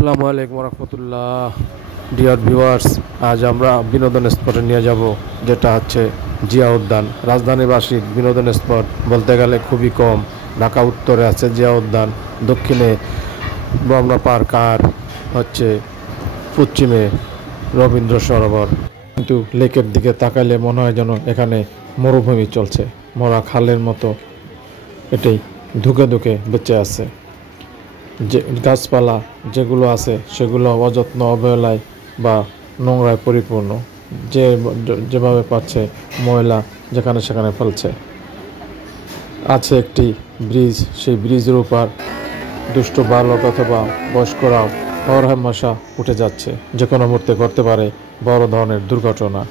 আসসালামু আলাইকুম রহমতুল্লাহ। Dear viewers, আজ আমরা বিনোদন স্পটে নিয়ে যাব, যেটা হচ্ছে জিয়া উদ্যান। রাজধানীবাসীর বিনোদন স্পট বলতে গেলে খুবই কম। ঢাকা উত্তরে আছে জিয়া উদ্যান, দক্ষিণে রমনা পার্ক, আর হচ্ছে পশ্চিমে রবীন্দ্র সরোবর। কিন্তু লেকের দিকে তাকালে মনে হয় যেন এখানে মরুভূমি চলছে, মরা খালের মতো এটাই ধুকে ধুকে বেঁচে আছে। যে গাছপালা যেগুলো আছে সেগুলো অযত্ন অবহেলায় বা নোংরায় পরিপূর্ণ। যে যেভাবে পাচ্ছে ময়লা যেখানে সেখানে ফেলছে। আছে একটি ব্রিজ, সেই ব্রিজের উপর দুষ্ট বালক অথবা বয়স্করাও হরহামেশা উঠে যাচ্ছে, যে কোনো মুহূর্তে ঘটতে পারে বড় ধরনের দুর্ঘটনা।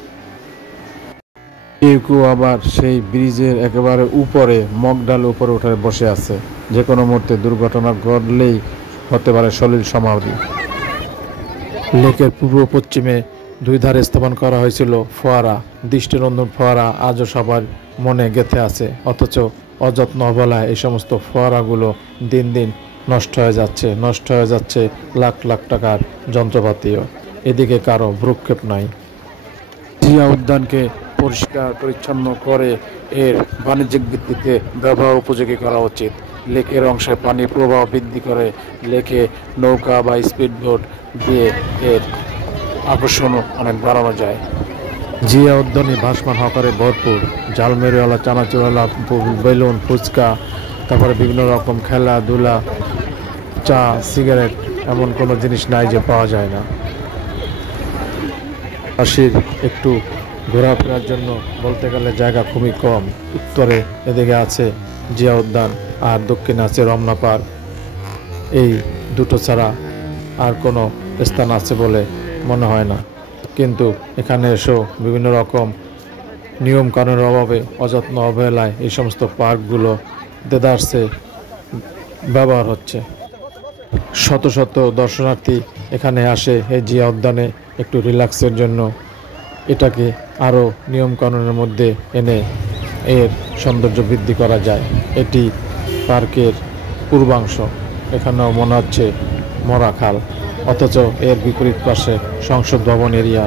কেউ কেউ আবার সেই ব্রিজের একেবারে উপরে মগডাল উপরে উঠে বসে আছে, যে কোনো মুহূর্তে দুর্ঘটনা ঘটলেই হতে পারে সলিল সমাধি। লেকের পূর্ব পশ্চিমে দুই ধারে স্থাপন করা হয়েছিল ফোয়ারা, দৃষ্টিনন্দন ফোয়ারা আজও সবার মনে গেঁথে আছে। অথচ অযত্ন অবহেলায় এই সমস্ত ফোয়ারাগুলো দিন দিন নষ্ট হয়ে যাচ্ছে লাখ লাখ টাকার যন্ত্রপাতিও। এদিকে কারো ভ্রুক্ষেপ নাই। জিয়া উদ্যানকে পরিষ্কার পরিচ্ছন্ন করে এর বাণিজ্যিক ভিত্তিতে ব্যবহার উপযোগী করা উচিত। লেকের অংশে পানির প্রবাহ বৃদ্ধি করে লেকে নৌকা বা স্পিডবোট দিয়ে এর আকর্ষণ অনেক বাড়ানো যায়। জিয়া উদ্যানে ভাসমান হকারে ভরপুর, জালমেরিওয়ালা, চানাচুরওয়ালা, বেলুন, ফুচকা, তারপরে বিভিন্ন রকম খেলাধুলা, চা, সিগারেট, এমন কোনো জিনিস নাই যে পাওয়া যায় না। কাশীর একটু ঘোরাফেরার জন্য বলতে গেলে জায়গা খুবই কম। উত্তরে এদিকে আছে জিয়া উদ্যান আর দক্ষিণে আছে রমনা পার্ক। এই দুটো ছাড়া আর কোনো স্থান আছে বলে মনে হয় না। কিন্তু এখানে এসেও বিভিন্ন রকম নিয়ম কানুনের অভাবে, অযত্ন অবহেলায় এই সমস্ত পার্কগুলো দেদারসে ব্যবহার হচ্ছে। শত শত দর্শনার্থী এখানে আসে এই জিয়া উদ্যানে একটু রিল্যাক্সের জন্য। এটাকে আরও নিয়মকানুনের মধ্যে এনে এর সৌন্দর্য বৃদ্ধি করা যায়। এটি পার্কের পূর্বাংশ, এখানেও মনে হচ্ছে মরা খাল। অথচ এর বিপরীত পাশে সংসদ ভবন এরিয়া,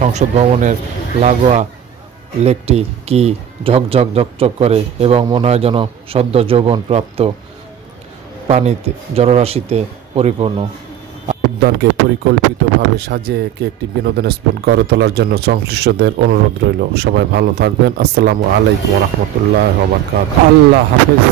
সংসদ ভবনের লাগোয়া লেকটি কি ঝকঝক ঝকঝক করে এবং মনে হয় যেন সদ্য যৌবন প্রাপ্ত পানিতে জলরাশিতে পরিপূর্ণ। উদ্যানকে পরিকল্পিতভাবে সাজিয়ে একে একটি বিনোদন স্পট গড়ে তোলার জন্য সংশ্লিষ্টদের অনুরোধ রইল। সবাই ভালো থাকবেন। আসসালামু আলাইকুম ওয়া রাহমাতুল্লাহি ওয়া বারাকাতুহু। আল্লাহ হাফেজ।